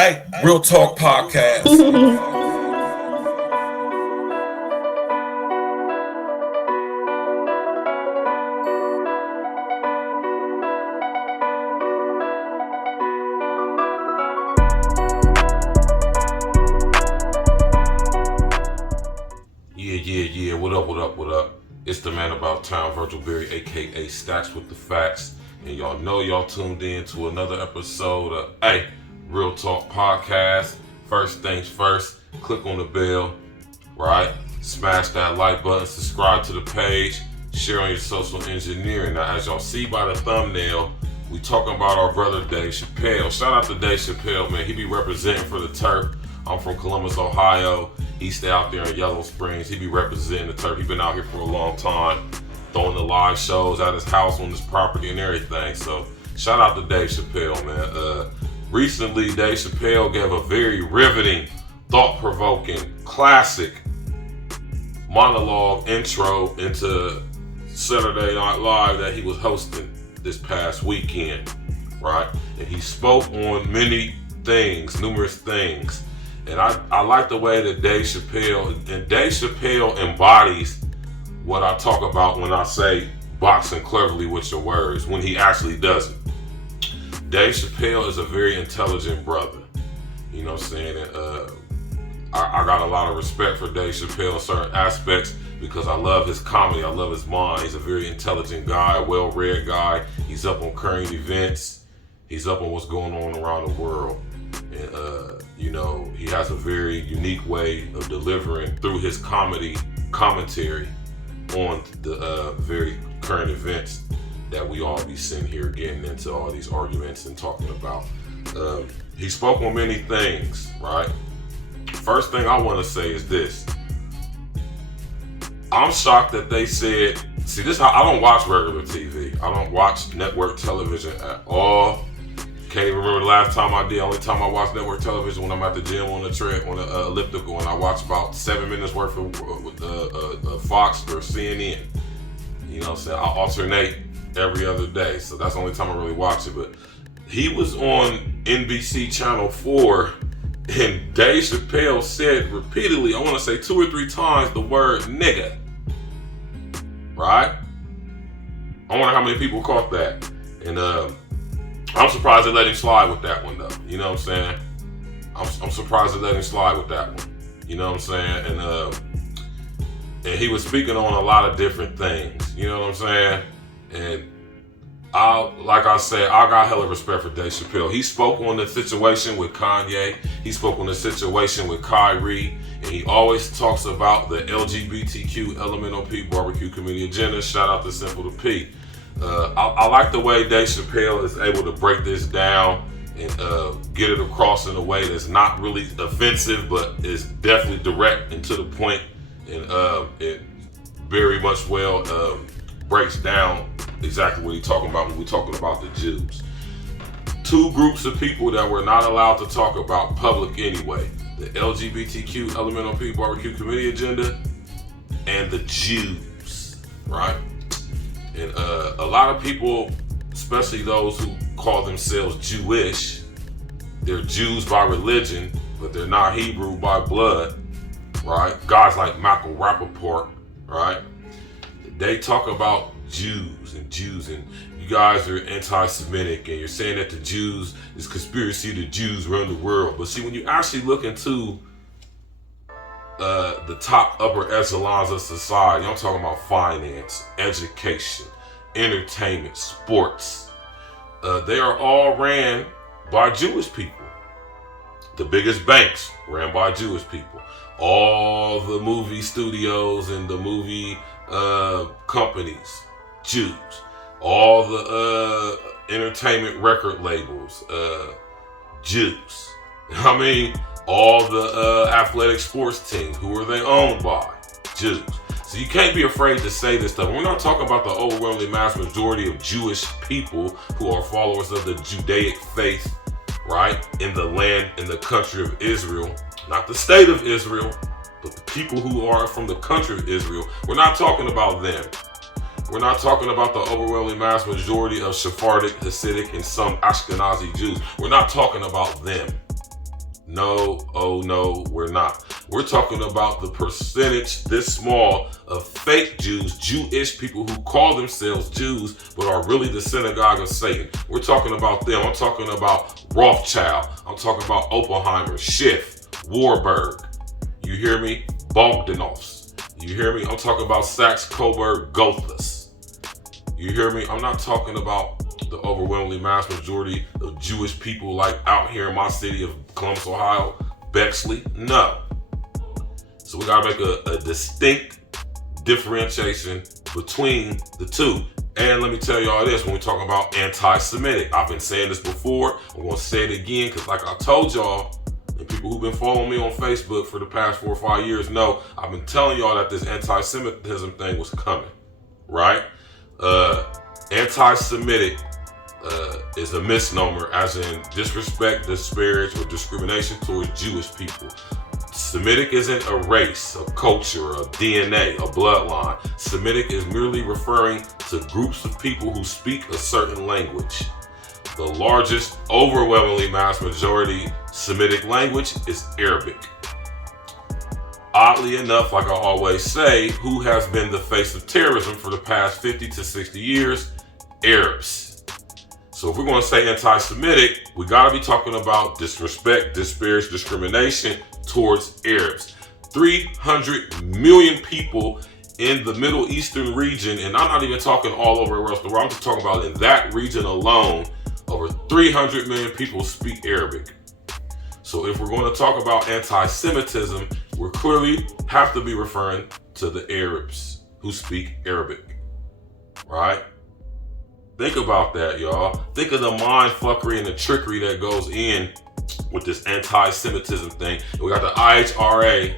Hey, Real Talk Podcast. Yeah. What up? It's the man about town, Virgil, aka Stacks with the Facts. And y'all know y'all tuned in to another episode of Real Talk Podcast. First things first, click on the bell, right? Smash that like button, subscribe to the page, share on your social engineering. Now, as y'all see by the thumbnail, we talking about our brother Dave Chappelle. Shout out to Dave Chappelle, man. He be representing for the turf. I'm from Columbus, Ohio. He stay out there in Yellow Springs. He be representing the turf. He been out here for a long time, throwing the live shows at his house on his property and everything. So shout out to Dave Chappelle, man. Recently, Dave Chappelle gave a very riveting, thought-provoking, classic monologue intro into Saturday Night Live that he was hosting this past weekend, right? And he spoke on many things, numerous things. And I like the way that Dave Chappelle embodies what I talk about when I say boxing cleverly with your words, when he actually does it. Dave Chappelle is a very intelligent brother. You know what I'm saying? And, I got a lot of respect for Dave Chappelle in certain aspects because I love his comedy. I love his mind. He's a very intelligent guy, a well-read guy. He's up on current events. He's up on what's going on around the world. And, he has a very unique way of delivering through his commentary on the very current events that we all be sitting here getting into all these arguments and talking about. He spoke on many things, right? First thing I want to say is this. I'm shocked that they said, I don't watch regular TV. I don't watch network television at all. Can't even remember the last time I did. Only time I watch network television when I'm at the gym on the elliptical, and I watch about 7 minutes worth of Fox or CNN. You know what I'm saying? I alternate every other day, so that's the only time I really watch it. But he was on NBC Channel 4, and Dave Chappelle said repeatedly, I want to say 2 or 3 times, the word nigga. Right? I wonder how many people caught that. And I'm surprised they let him slide with that one, though. You know what I'm saying? I'm surprised they let him slide with that one. You know what I'm saying? And he was speaking on a lot of different things. You know what I'm saying? And like I said, I got hella respect for Dave Chappelle. He spoke on the situation with Kanye. He spoke on the situation with Kyrie. And he always talks about the LGBTQ LMNOP barbecue community agenda. Shout out to Simple to P. I like the way Dave Chappelle is able to break this down and get it across in a way that's not really offensive, but is definitely direct and to the point. And it very much well breaks down exactly what he's talking about when we're talking about the Jews. 2 groups of people that we're not allowed to talk about public anyway. The LGBTQ LMNOP barbecue committee agenda and the Jews, right? And a lot of people, especially those who call themselves Jewish, they're Jews by religion, but they're not Hebrew by blood, right? Guys like Michael Rappaport, right? They talk about Jews, and you guys are anti-Semitic, and you're saying that the Jews is conspiracy, the Jews run the world. But see, when you actually look into the top upper echelons of society, I'm talking about finance, education, entertainment, sports. They are all ran by Jewish people. The biggest banks ran by Jewish people. All the movie studios and the movie companies, Jews. All the entertainment record labels, Jews. I mean, all the athletic sports teams, who are they owned by? Jews. So you can't be afraid to say this stuff. We're not talking about the overwhelming mass majority of Jewish people who are followers of the Judaic faith, right? In the land, in the country of Israel. Not the state of Israel, but the people who are from the country of Israel. We're not talking about them. We're not talking about the overwhelming mass majority of Sephardic, Hasidic, and some Ashkenazi Jews. We're not talking about them. No, oh no, we're not. We're talking about the percentage this small of fake Jews, Jewish people who call themselves Jews, but are really the synagogue of Satan. We're talking about them. I'm talking about Rothschild. I'm talking about Oppenheimer, Schiff, Warburg. You hear me? Bogdanovs. You hear me? I'm talking about Sachs, Coburg, Goethals. You hear me? I'm not talking about the overwhelmingly mass majority of Jewish people like out here in my city of Columbus, Ohio, Bexley. No. So we gotta make a distinct differentiation between the two. And let me tell y'all this, when we talk about anti-Semitic, I've been saying this before, I'm gonna say it again, because like I told y'all, and people who've been following me on Facebook for the past 4 or 5 years know, I've been telling y'all that this anti-Semitism thing was coming, right? Anti-Semitic is a misnomer, as in disrespect, disparage, or discrimination towards Jewish people. Semitic isn't a race, a culture, a DNA, a bloodline. Semitic is merely referring to groups of people who speak a certain language. The largest, overwhelmingly mass majority Semitic language is Arabic. Oddly enough, like I always say, who has been the face of terrorism for the past 50 to 60 years? Arabs. So if we're going to say anti-Semitic, we got to be talking about disrespect, disparage, discrimination towards Arabs. 300 million people in the Middle Eastern region, and I'm not even talking all over the rest of the world, I'm just talking about in that region alone, over 300 million people speak Arabic. So if we're going to talk about anti-Semitism, we clearly have to be referring to the Arabs who speak Arabic, right? Think about that, y'all. Think of the mind fuckery and the trickery that goes in with this anti-Semitism thing. And we got the IHRA,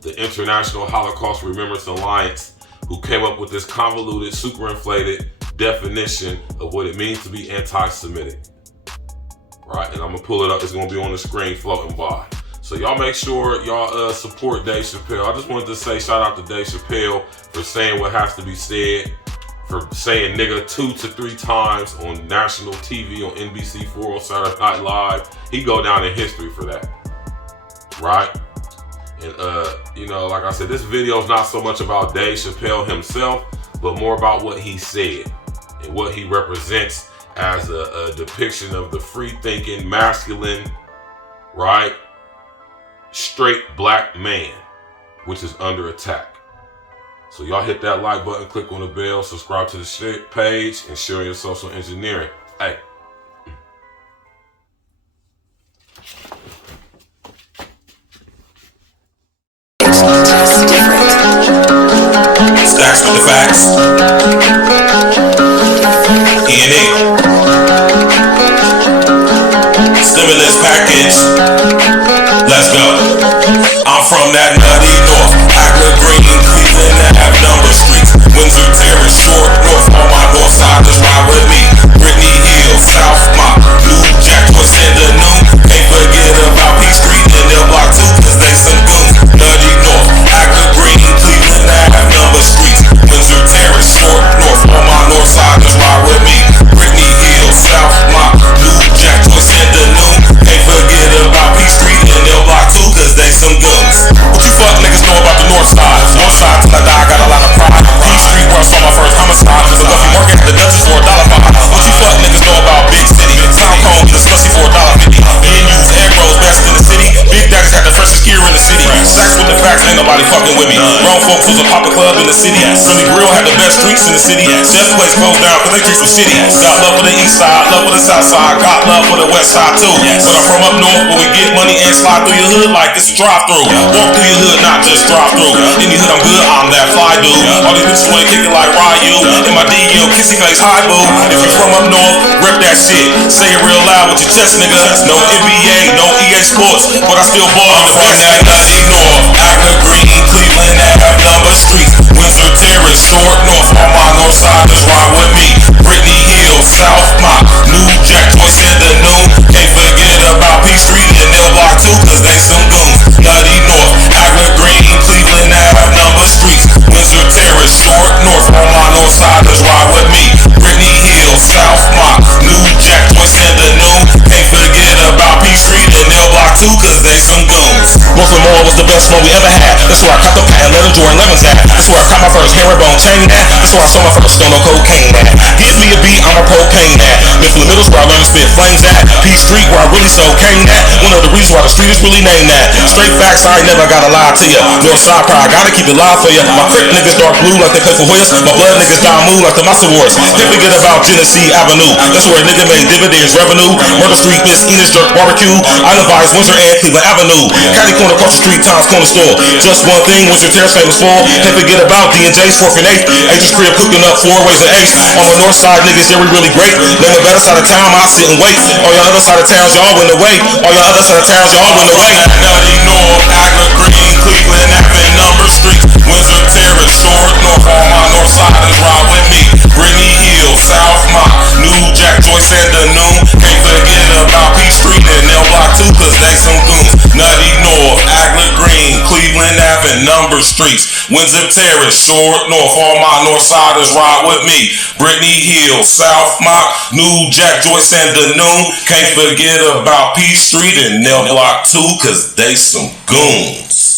the International Holocaust Remembrance Alliance, who came up with this convoluted, superinflated definition of what it means to be anti-Semitic. Right, and I'm gonna pull it up. It's gonna be on the screen floating by. So y'all make sure y'all support Dave Chappelle. I just wanted to say shout out to Dave Chappelle for saying what has to be said, for saying nigga 2 to 3 times on national TV on NBC4 on Saturday Night Live. He go down in history for that, right? And you know, like I said, this video is not so much about Dave Chappelle himself, but more about what he said and what he represents as a depiction of the free-thinking, masculine, right, straight black man, which is under attack. So y'all hit that like button, click on the bell, subscribe to the page, and share your social engineering. Hey. It's different. Stacks with the facts. E&E. Stimulus package. Let's go. I'm from that nutty north. Agla Green, Cleveland, that have number streets. Windsor Terrace, Short North. On my north side, just ride with me. Brittany Hill, South Mott, New Jack, what's in the noon? Can't forget about P Street and L Block 2, cause they some goons. Nutty North, Agla Green, Cleveland, that have number streets. Windsor Terrace, Short North. On my north side, just ride with me. Brittany Hill, South Mott, New Jack, what's in the noon? Can't forget about P Street and L Block 2, cause they some goons. What you fuck niggas know about the north side? North side till I die, I got a lot of pride. P Street where I saw my first homicide. The Buffy working at the Duchess for $1.05. What you fuck niggas know about Big City? Town Cone, get a slushy for $1.50. Men use egg rolls, best in the city. Big Daddy's got the freshest gear in the city. Stacks with the facts, ain't nobody fucking with me. Grown folks was a poppin' club in the city. Philly Grill had the best drinks in the city. Chef place closed down cause they drinks was shitty. Got love for the east side, love for the south side. Got love for the west side too. But I'm from up north where we get money and slide through your hood like it's a drive-through. Walk through your hood, not just drive through. Any hood I'm good, I'm that fly dude. All these bitches wanna kick it like Ryu. In my DM, kissy face, hi boo. If you from up north, rep that shit. Say it real loud with your chest, nigga. No NBA, no EA Sports, but I still ball on the bitch. That nutty north, Agla Green, Cleveland, that have number streets. Windsor Terrace, Short North. On my north side, just ride with me. Brittany Hill, South Mott, New Jack, what's in the noon? Can't forget about P Street and L Block 2, cause they some goons. Nutty North, Agla Green, Cleveland, that have number streets. Windsor Terrace, Short North. On my north side, just ride with me. Brittany Hill, South Mott, New Jack, what's in the noon? Can't forget about P Street and L Block 2, cause they they some goons. Brooklyn Mall was the best one we ever had. That's where I caught the patent leather Jordan 11s at. That's where I caught my first herringbone chain at. That's where I saw my first stone no cocaine at. Give me a beat, I'm a propane at. Mifflin Middle's where I learned to spit flames at. P Street where I really sold cane at. One of the reasons why the street is really named that. Straight facts, I ain't never gotta lie to ya. Northside pride, gotta keep it live for ya. My Crip niggas dark blue like they play for Hoyas. My blood niggas die moon like the Massa Wars. Can't forget about Genesee Avenue. That's where a nigga made dividends revenue. Murder Street, Miss Enos Jerk Barbecue. Island Vibes, Windsor and Cleveland Avenue. Caddy Corner, across the street, Tom's Corner Store. Just one thing, Windsor Terrace famous for. Can't forget about D&J's 4th and 8th. Angel's Crib cooking up 4 ways of ace. On the north side, niggas, yeah, we really great. Name a better side of town, I sit and wait. All y'all other side of towns, y'all went away. All y'all other side of towns, y'all went away. Nutty North, Agler Green, Cleveland, Avenue, Number Street, Windsor Terrace, Short North. All my north side is ride with me. Brittany Hill, South Mott, New Jack, Joyce, and the Noon. Can't forget about P Street and L Block 2, cause they some goons. Nutty North, Agler Green, Cleveland Avenue, Number Streets, Windsor Terrace, Short North. All my north siders ride with me. Brittany Hill, South Mott, New Jack, Joyce, and the Noon. Can't forget about P Street and L Block 2, cause they some goons.